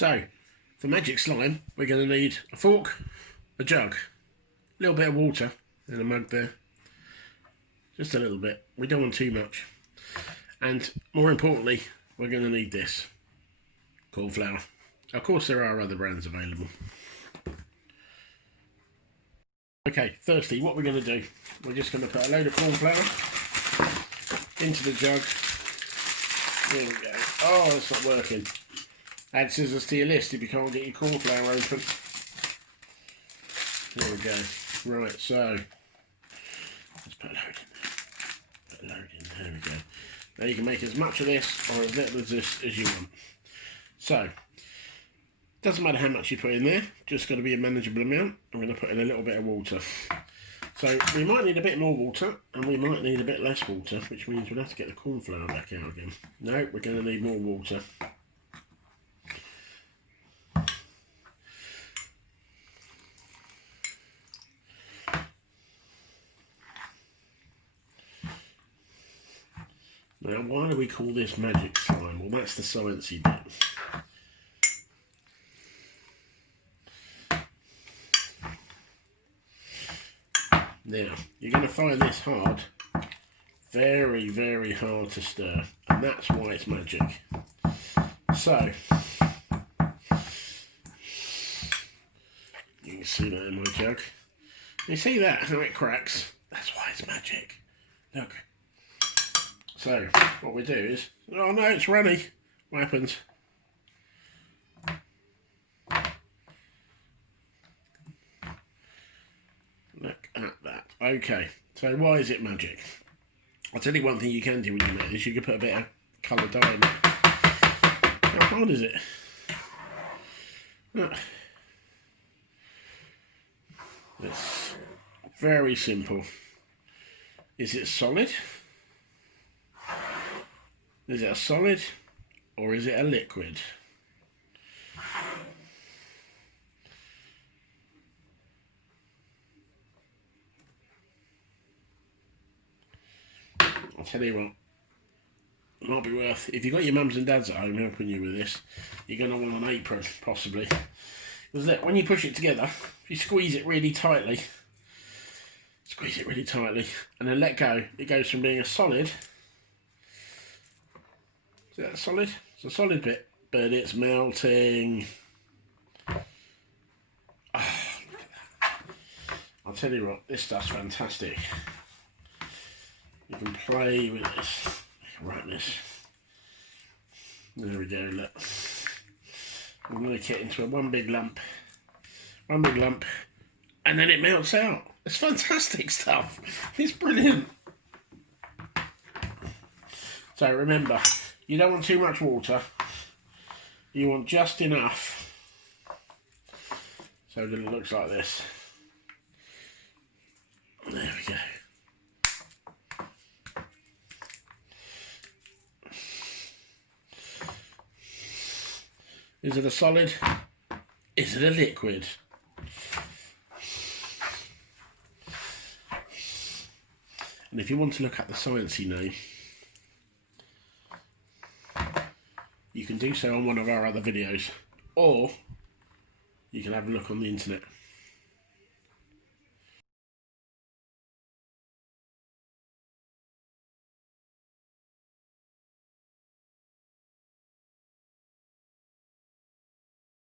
So, for magic slime, we're going to need a fork, a jug, a little bit of water in a mug there. Just a little bit. We don't want too much. And more importantly, we're going to need this. Corn flour. Of course, there are other brands available. Okay, firstly, what we're going to do, we're just going to put a load of corn flour into the jug. There we go. Oh, it's not working. Add scissors to your list if you can't get your corn flour open. There we go. Right, so let's put a load in there. Put a load in. There we go. Now you can make as much of this or as little of this as you want. So, doesn't matter how much you put in there, just got to be a manageable amount. I'm going to put in a little bit of water. So we might need a bit more water and we might need a bit less water, which means we'll have to get the corn flour back out again. No, we're going to need more water. Now, why do we call this magic slime? Well, that's the sciencey bit. Now, you're going to find this hard, very, very hard to stir, and that's why it's magic. So, you can see that in my jug. You see that, how it cracks? That's why it's magic. Look. So, what we do is, oh no, it's runny. What happens? Look at that. Okay, so why is it magic? I'll tell you one thing you can do when you make this. You can put a bit of colour dye in it. How hard is it? Look. It's very simple. Is it solid? Is it a solid or is it a liquid? I'll tell you what, it might be worth, if you've got your mums and dads at home helping you with this, you're going to want an apron, possibly. Because look, when you push it together, if you squeeze it really tightly, and then let go, it goes from being a solid. Is that solid? It's a solid bit, but it's melting. Oh, look at that. I'll tell you what, this stuff's fantastic. You can play with this. You can wrap this. There we go, look. I'm going to get it into one big lump, and then it melts out. It's fantastic stuff. It's brilliant. So remember, you don't want too much water. You want just enough so that it looks like this. There we go. Is it a solid? Is it a liquid? And if you want to look at the sciencey name, you can do so on one of our other videos, or you can have a look on the internet.